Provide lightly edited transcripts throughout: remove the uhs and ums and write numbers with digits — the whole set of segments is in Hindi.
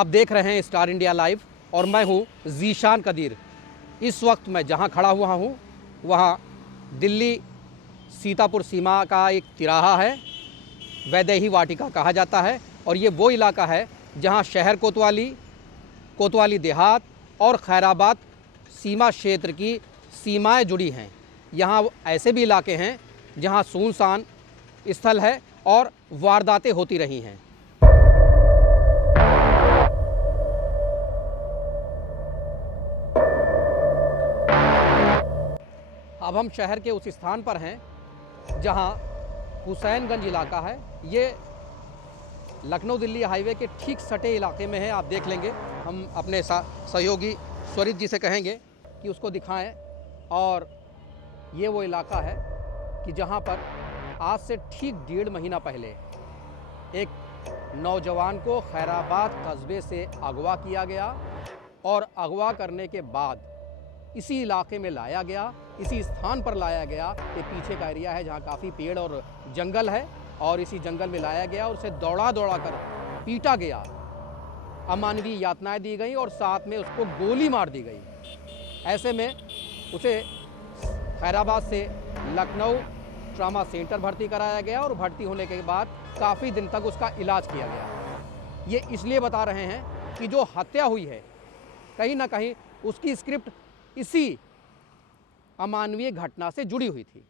आप देख रहे हैं स्टार इंडिया लाइव और मैं हूं ज़ीशान कदीर। इस वक्त मैं जहां खड़ा हुआ हूं वहां दिल्ली सीतापुर सीमा का एक तिराहा है, वैदेही वाटिका कहा जाता है। और ये वो इलाका है जहां शहर कोतवाली देहात और खैराबाद सीमा क्षेत्र की सीमाएं जुड़ी हैं। यहाँ ऐसे भी इलाके हैं जहाँ सुनसान स्थल है और वारदातें होती रही हैं। अब हम शहर के उस स्थान पर हैं जहाँ हुसैनगंज इलाका है। ये लखनऊ दिल्ली हाईवे के ठीक सटे इलाके में है। आप देख लेंगे, हम अपने सहयोगी स्वरित जी से कहेंगे कि उसको दिखाएं। और ये वो इलाका है कि जहाँ पर आज से ठीक 1.5 महीना पहले एक नौजवान को खैराबाद कस्बे से अगवा किया गया और अगवा करने के बाद इसी इलाके में लाया गया, इसी स्थान पर लाया गया। ये पीछे का एरिया है जहाँ काफ़ी पेड़ और जंगल है, और इसी जंगल में लाया गया और उसे दौड़ा कर पीटा गया, अमानवीय यातनाएं दी गई और साथ में उसको गोली मार दी गई। ऐसे में उसे खैराबाद से लखनऊ ट्रामा सेंटर भर्ती कराया गया और भर्ती होने के बाद काफ़ी दिन तक उसका इलाज किया गया। ये इसलिए बता रहे हैं कि जो हत्या हुई है कहीं ना कहीं उसकी स्क्रिप्ट इसी अमानवीय घटना से जुड़ी हुई थी।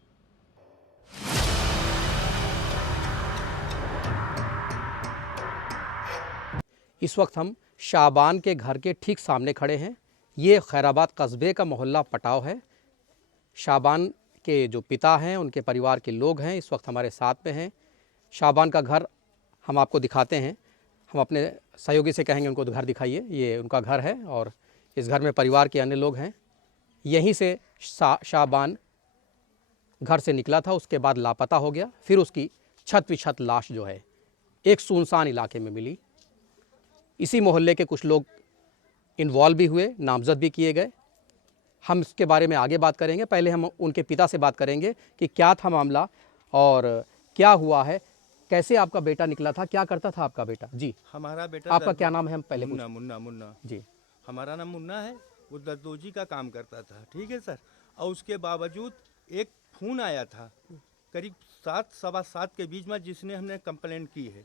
इस वक्त हम शाबान के घर के ठीक सामने खड़े हैं। ये खैराबाद कस्बे का मोहल्ला पटाव है। शाबान के जो पिता हैं, उनके परिवार के लोग हैं, इस वक्त हमारे साथ में हैं। शाबान का घर हम आपको दिखाते हैं। हम अपने सहयोगी से कहेंगे उनको घर दिखाइए। ये उनका घर है और इस घर में परिवार के अन्य लोग हैं। यहीं से शाबान घर से निकला था, उसके बाद लापता हो गया। फिर उसकी छत विछत लाश जो है एक सुनसान इलाके में मिली। इसी मोहल्ले के कुछ लोग इन्वॉल्व भी हुए, नामजद भी किए गए। हम इसके बारे में आगे बात करेंगे। पहले हम उनके पिता से बात करेंगे कि क्या था मामला और क्या हुआ है, कैसे आपका बेटा निकला था, क्या करता था आपका बेटा? जी, हमारा बेटा आपका क्या नाम है? हम पहले मुन्ना जी, हमारा नाम मुन्ना है। वो दर्दोजी का काम करता था, ठीक है सर। और उसके बावजूद एक फ़ोन आया था करीब 7 सवा 7 के बीच में, जिसने हमने कंप्लेंट की है।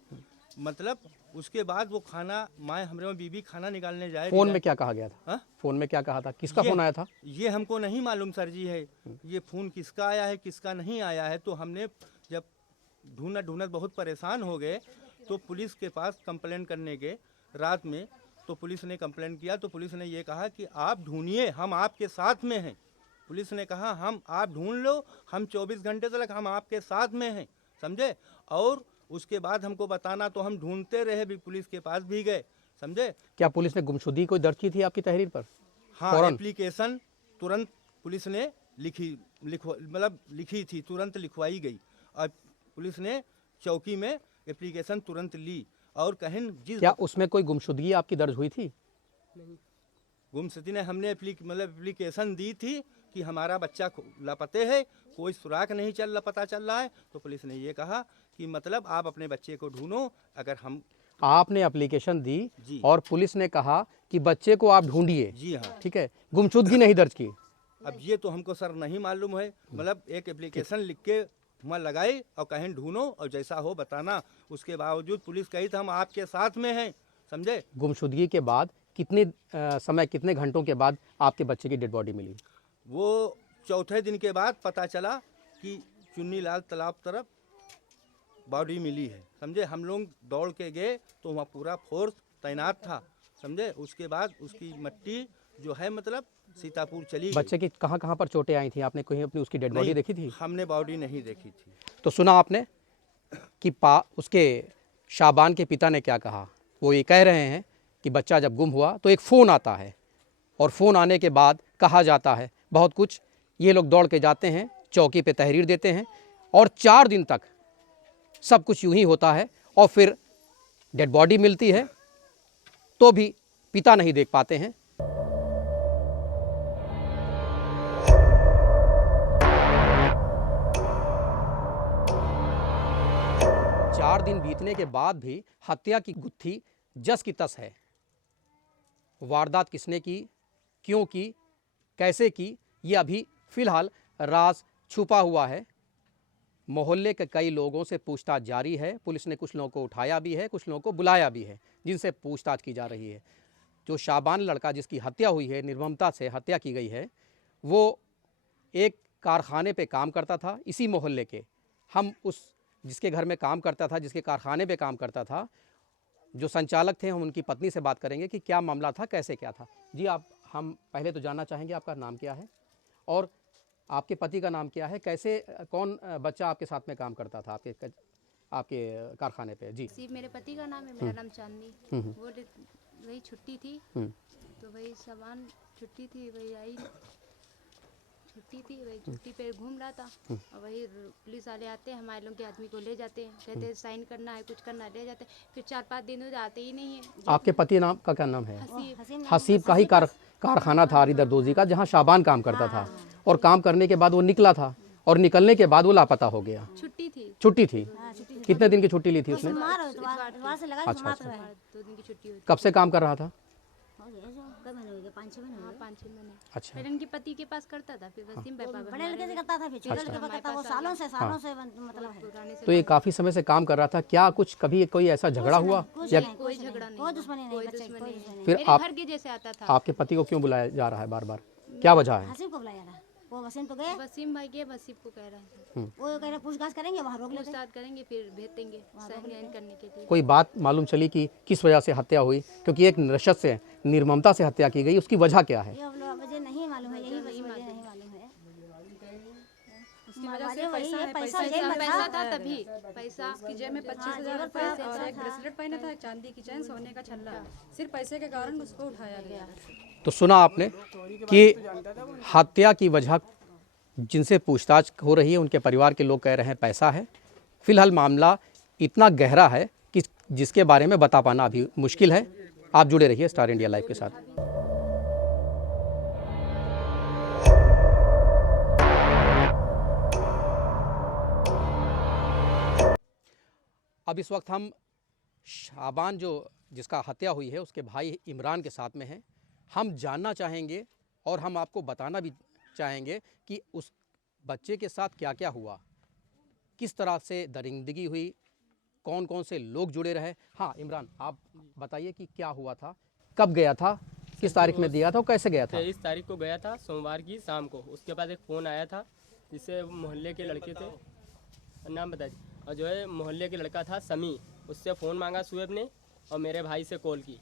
मतलब उसके बाद वो खाना हमारे बीबी खाना निकालने जाए। फोन में क्या कहा गया था? हा? फोन में क्या कहा था? किसका फोन आया था? ये हमको नहीं मालूम सर जी है। ये फ़ोन किसका आया है किसका नहीं आया है। तो हमने जब ढूंढत बहुत परेशान हो गए तो पुलिस के पास कंप्लेंट करने के रात में, तो पुलिस ने कंप्लेंट किया। तो पुलिस ने ये कहा कि आप ढूंढिए, हम आपके साथ में हैं। पुलिस ने कहा आप ढूंढ लो, हम 24 घंटे तक हम आपके साथ में हैं, समझे। और उसके बाद हमको बताना, तो हम ढूंढते रहे, भी पुलिस के पास भी गए, समझे। क्या पुलिस ने गुमशुदगी कोई दर्ज की थी आपकी तहरीर पर? हाँ, एप्लीकेशन तुरंत पुलिस ने लिखी थी, तुरंत लिखवाई गई। और पुलिस ने चौकी में एप्लीकेशन तुरंत ली। और कहें क्या उसमें कोई गुमशुदगी आपकी दर्ज हुई थी? नहीं, गुमशुदगी ने हमने एप्लीकेशन दी थी कि हमारा बच्चा लापते है, कोई सुराग नहीं पता चल रहा है। तो पुलिस ने ये कहा कि मतलब आप अपने बच्चे को ढूंढो। अगर हम आपने एप्लीकेशन दी जी, और पुलिस ने कहा कि बच्चे को आप ढूंढिए। जी हाँ, ठीक है, गुमशुदगी नहीं दर्ज की। अब ये तो हमको सर नहीं मालूम है। मतलब एक एप्लीकेशन लिख के वहाँ लगाई और कहें ढूंढो और जैसा हो बताना। उसके बावजूद पुलिस कही था हम आपके साथ में हैं, समझे। गुमशुदगी के बाद कितने घंटों के बाद आपके बच्चे की डेड बॉडी मिली? वो चौथे दिन के बाद पता चला कि चुन्नी लाल तालाब तरफ बॉडी मिली है, समझे। हम लोग दौड़ के गए तो वहाँ पूरा फोर्स तैनात था, समझे। उसके बाद उसकी मट्टी जो है मतलब सीतापुर चली गई। बच्चे की कहाँ पर चोटें आई थी? आपने कहीं अपनी उसकी डेड बॉडी देखी थी? हमने बॉडी नहीं देखी थी। तो सुना आपने कि उसके शाबान के पिता ने क्या कहा? वो ये कह रहे हैं कि बच्चा जब गुम हुआ तो एक फ़ोन आता है और फ़ोन आने के बाद कहा जाता है बहुत कुछ। ये लोग दौड़ के जाते हैं, चौकी पे तहरीर देते हैं और 4 दिन तक सब कुछ यूं ही होता है। और फिर डेड बॉडी मिलती है तो भी पिता नहीं देख पाते हैं। चार दिन बीतने के बाद भी हत्या की गुत्थी जस की तस है। वारदात किसने की, क्यों की, कैसे की, ये अभी फ़िलहाल राज छुपा हुआ है। मोहल्ले के कई लोगों से पूछताछ जारी है। पुलिस ने कुछ लोगों को उठाया भी है, कुछ लोगों को बुलाया भी है, जिनसे पूछताछ की जा रही है। जो शाबान लड़का जिसकी हत्या हुई है, निर्ममता से हत्या की गई है, वो एक कारखाने पे काम करता था इसी मोहल्ले के। हम उस जिसके घर में काम करता था, जिसके कारखाने पे काम करता था, जो संचालक थे, हम उनकी पत्नी से बात करेंगे कि क्या मामला था, कैसे क्या था। जी आप, हम पहले तो जानना चाहेंगे आपका नाम क्या है और आपके पति का नाम क्या है, कैसे कौन बच्चा आपके साथ में काम करता था आपके कारखाने पे। जी सिर्फ मेरे पति का नाम है, मेरा नाम चांदनी। वो वही छुट्टी थी, तो वही सामान छुट्टी थी, वही आई छुट्टी थी, वही छुट्टी पे घूम रहा था और वही पुलिस वाले आते हैं, हमारे लोग के आदमी को ले जाते हैं, कहते हैं साइन करना है, कुछ करना है, ले जाते हैं। फिर 4-5 दिन हो जाते ही नहीं है। आपके पति नाम का क्या नाम है? हसीब हसीब का ही कारखाना था आरिदर दोजी का, जहाँ शाबान काम करता था और काम करने के बाद वो निकला था और निकलने के बाद वो लापता हो गया। छुट्टी थी, छुट्टी थी। कितने दिन की छुट्टी ली थी उसने? अच्छा। 2 दिन की छुट्टी हुई। कब से काम कर रहा था? 5-6 महीने। अच्छा, पहले उनके पति के पास करता था, फिर वसीम भाई पापा बड़े लड़के से करता था, फिर छोटे लड़के से करता, वो सालों से मतलब है। पुराने से तो ये काफ़ी समय से काम कर रहा था। क्या कुछ कभी कोई ऐसा झगड़ा हुआ या कोई झगड़ा नहीं, कोई दुश्मनी नहीं, कोई बच्चे की दुश्मनी कोई नहीं। दुश्मनी नहीं। फिर मेरे आप घर के जैसे आता था। आपके पति को क्यों बुलाया जा रहा है बार बार, क्या वजह है? हसीब को बुलाया था, वो वसीम तो गए, वसीम भाई के वसीम को कह रहे थे, वो कह रहे पूछताछ करेंगे, वहाँ रोक लेते। पूछताछ करेंगे, फिर भेज देंगे साइन करने के लिए। कोई बात मालूम चली कि किस वजह से हत्या हुई? क्योंकि एक नशत से, निर्ममता से हत्या की गई, उसकी वजह क्या है? ये अब लोग मुझे नहीं मालूम है, यही वजह नहीं मालूम है। उसकी वजह से वही है, पैसा पैसा जेब में पैसा था। था तभी, पैसा उसकी जेब में 25,000 रुपए और एक ब्रेसलेट पहना था, एक चांदी की चैन, सोने का छल्ला। सिर्फ पैसे के कारण उसको उठाया गया। तो सुना आपने कि हत्या की वजह जिनसे पूछताछ हो रही है, उनके परिवार के लोग कह रहे हैं पैसा है। फिलहाल मामला इतना गहरा है कि जिसके बारे में बता पाना अभी मुश्किल है। आप जुड़े रहिए स्टार इंडिया लाइव के साथ। अब इस वक्त हम शाबान जिसका हत्या हुई है उसके भाई इमरान के साथ में हैं। हम जानना चाहेंगे और हम आपको बताना भी चाहेंगे कि उस बच्चे के साथ क्या क्या हुआ, किस तरह से दरिंदगी हुई, कौन कौन से लोग जुड़े रहे। हाँ इमरान, आप बताइए कि क्या हुआ था, कब गया था, किस तारीख में दिया था और कैसे गया था? 23 तारीख को गया था, सोमवार की शाम को। उसके बाद एक फ़ोन आया था जिससे मोहल्ले के लड़के थे, नाम बता दी, और जो है मोहल्ले के लड़का था समी, उससे फ़ोन मांगा शुएब ने और मेरे भाई से कॉल की,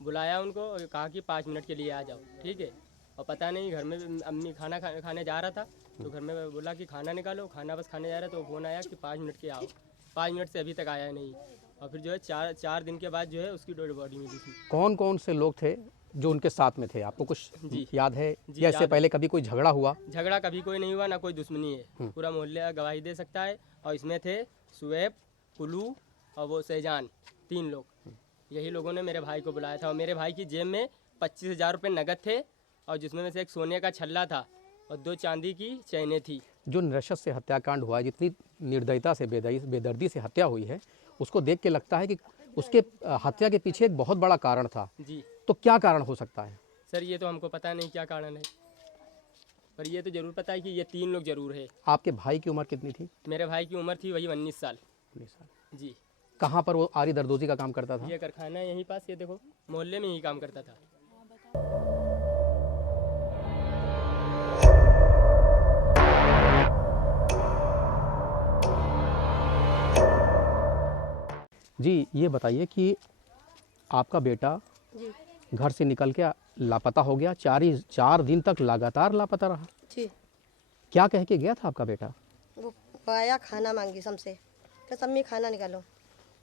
बुलाया उनको और कहा कि 5 मिनट के लिए आ जाओ, ठीक है। और पता नहीं घर में अम्मी खाना खाने जा रहा था, तो घर में बोला कि खाना निकालो, खाना बस खाने जा रहा है, तो फ़ोन आया कि 5 मिनट के आओ। 5 मिनट से अभी तक आया नहीं। और फिर जो है चार दिन के बाद जो है उसकी डेड बॉडी मिली थी। कौन कौन से लोग थे जो उनके साथ में थे, आपको कुछ जी। याद है? जी, या इससे याद है। पहले कभी कोई झगड़ा हुआ? झगड़ा कभी कोई नहीं हुआ, ना कोई दुश्मनी है, पूरा मोहल्ला गवाही दे सकता है। और इसमें थे शुएब, कुल्लू और वो शहजान, 3 लोग। यही लोगों ने मेरे भाई को बुलाया था और मेरे भाई की जेब में 25,000 रुपये नगद थे और जिसमें से एक सोने का छल्ला था और 2 चांदी की चैनें थी। जो नशत से हत्याकांड हुआ है, जितनी निर्दयता से बेदर्दी से हत्या हुई है, उसको देख के लगता है कि उसके हत्या के पीछे एक बहुत बड़ा कारण था। जी तो क्या कारण हो सकता है? सर, ये तो हमको पता नहीं क्या कारण है, पर ये तो ज़रूर पता है कि ये 3 लोग ज़रूर है। आपके भाई की उम्र कितनी थी? मेरे भाई की उम्र थी वही 19 साल। 19 साल। जी, कहाँ पर वो आरी दरदोजी का काम करता था? ये कारखाना यहीं पास, ये देखो मोहल्ले में ही काम करता था। जी ये बताइए कि आपका बेटा घर से निकल के लापता हो गया, 4 दिन तक लगातार लापता रहा। जी, क्या कह के गया था आपका बेटा? वो आया खाना मांगी हमसे, कह अम्मी खाना निकालो।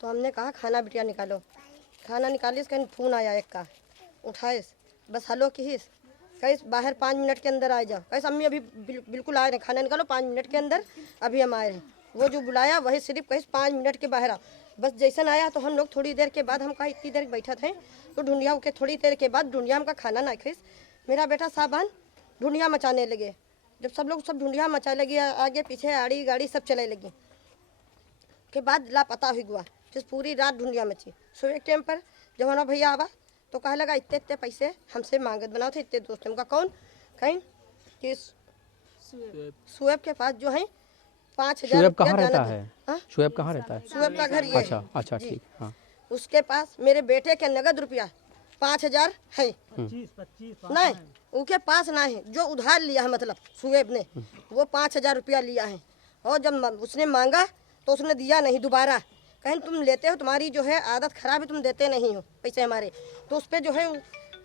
तो हमने कहा खाना बिटिया निकालो। खाना निकालिस, कहीं फ़ोन आया एक का, उठाइस, बस हेलो किहिस, कहीं बाहर 5 मिनट के अंदर आ जाओ। कहीं अम्मी अभी बिल्कुल आए रहे, खाना निकालो 5 मिनट के अंदर, अभी हम आए हैं। वो जो बुलाया वही सिर्फ कहीं 5 मिनट के बाहर आ। बस जैसन आया तो हम लोग थोड़ी देर के बाद, हम कहा इतनी देर बैठा थे, तो ढूंढिया के थोड़ी देर के बाद ढूंढिया का खाना ना खीस, मेरा बेटा साबान ढूंढिया मचाने लगे। जब सब लोग सब ढूंढिया मचा लगी, आगे पीछे आड़ी गाड़ी सब चले लगी, के बाद लापता हुई हुआ। फिर पूरी रात ढूंढिया मची। सुबह के टाइम पर जब हमारा भैया आवा तो कहा लगा इतने इतने पैसे हमसे मांगत बनाओ थे इतने दोस्त उनका कौन कहीं कि शुएब के पास जो है 5,000 शुएब रुपया कहाँ रहता जाना है? था। हाँ? शुएब कहाँ रहता है? शुएब का घर ये अच्छा है। अच्छा जी। ठीक। हाँ उसके पास मेरे बेटे के नगद रुपया 5,000 है नहीं, उनके पास ना है, जो उधार लिया है मतलब शुएब ने वो 5,000 रुपया लिया है। और जब उसने मांगा तो उसने दिया नहीं दोबारा, कहीं तुम लेते हो तुम्हारी जो है आदत खराब है, तुम देते नहीं हो पैसे हमारे। तो उस पर जो है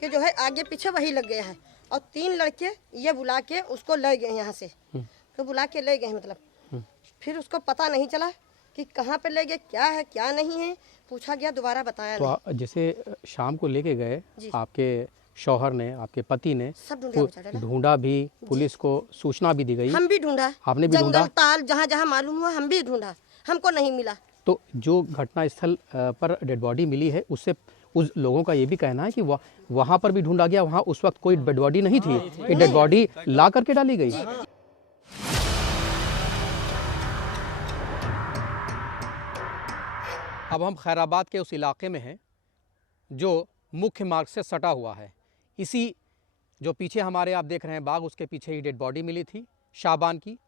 कि जो है आगे पीछे वही लग गया है। और 3 लड़के ये बुला के उसको ले गए यहाँ से, तो बुला के ले गए मतलब। फिर उसको पता नहीं चला कि कहाँ पे ले गए, क्या है क्या नहीं है, पूछा गया दोबारा बताया तो नहीं। जैसे शाम को लेके गए जी। आपके शौहर ने, आपके पति ने सब ढूंढा बेचारा। ढूंढा भी, पुलिस को सूचना भी दी गई, हम भी ढूंढा, आपने भी ढूंढा? जंगल ताल जहाँ जहाँ मालूम हुआ हम भी ढूंढा, हमको नहीं मिला। तो जो घटना स्थल पर डेड बॉडी मिली है उससे उस लोगों का ये भी कहना है कि वहाँ पर भी ढूंढा गया, वहाँ उस वक्त कोई डेड बॉडी नहीं थी, ये डेड बॉडी ला करके डाली गई। अब हम खैराबाद के उस इलाके में हैं जो मुख्य मार्ग से सटा हुआ है। इसी जो पीछे हमारे आप देख रहे हैं बाग, उसके पीछे ही डेड बॉडी मिली थी शाबान की,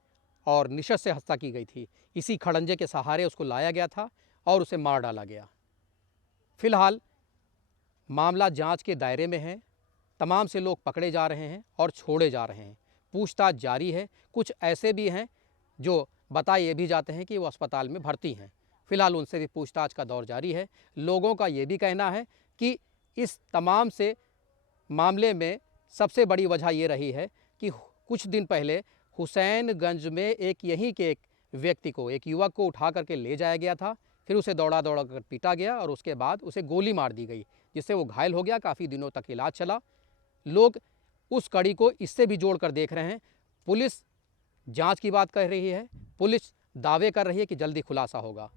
और निशत से हत्या की गई थी। इसी खड़ंजे के सहारे उसको लाया गया था और उसे मार डाला गया। फिलहाल मामला जांच के दायरे में है, तमाम से लोग पकड़े जा रहे हैं और छोड़े जा रहे हैं, पूछताछ जारी है। कुछ ऐसे भी हैं जो बता ये भी जाते हैं कि वो अस्पताल में भर्ती हैं, फिलहाल उनसे भी पूछताछ का दौर जारी है। लोगों का ये भी कहना है कि इस तमाम से मामले में सबसे बड़ी वजह ये रही है कि कुछ दिन पहले हुसैनगंज में एक यहीं के एक व्यक्ति को, एक युवक को उठा करके ले जाया गया था, फिर उसे दौड़ा दौड़ा कर पीटा गया और उसके बाद उसे गोली मार दी गई, जिससे वो घायल हो गया। काफ़ी दिनों तक इलाज चला। लोग उस कड़ी को इससे भी जोड़ कर देख रहे हैं। पुलिस जांच की बात कह रही है, पुलिस दावे कर रही है कि जल्दी खुलासा होगा।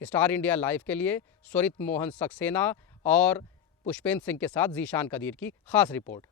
स्टार इंडिया लाइव के लिए स्वरित मोहन सक्सेना और पुष्पेंद्र सिंह के साथ जीशान कदीर की खास रिपोर्ट।